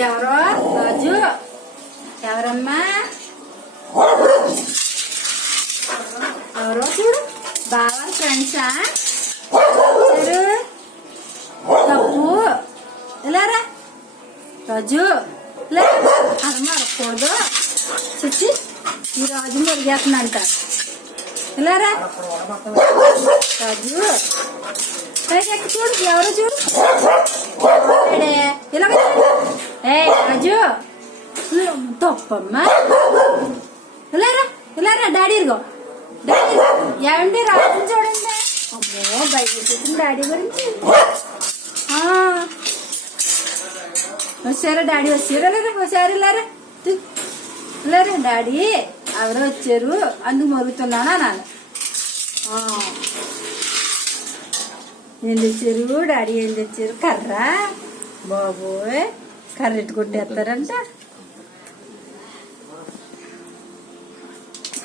ఎవరో రాజు ఎవరమ్మా ఎవరో చూడు బాగా ఫ్రెండ్సా సరే తప్పు ఇలారా రాజు లే అది మరకూడదు చిచ్చి ఈ రాజు మురిగేస్తుందంట ఇలారా రాజు పైకి చూడు ఎవరు చూడు ఇలాగ ఏ రాజు తప్పమ్మా ఇలారా ఇలారా డాడీ ఇరుగో డాడీ ఏమండి రాజు చూడండి అమ్మో బయట చూసిన డాడీ గురించి వచ్చారా డాడీ వచ్చారా లేదా ఒకసారి ఇలారా ఇలారా డాడీ ఎవరో వచ్చారు అందుకు మరుగుతున్నానా నాన్న ఏం తెచ్చారు డాడీ ఏం తెచ్చారు కర్ర బాబోయ్ కర్ర ఎట్టు కొట్టేస్తారంట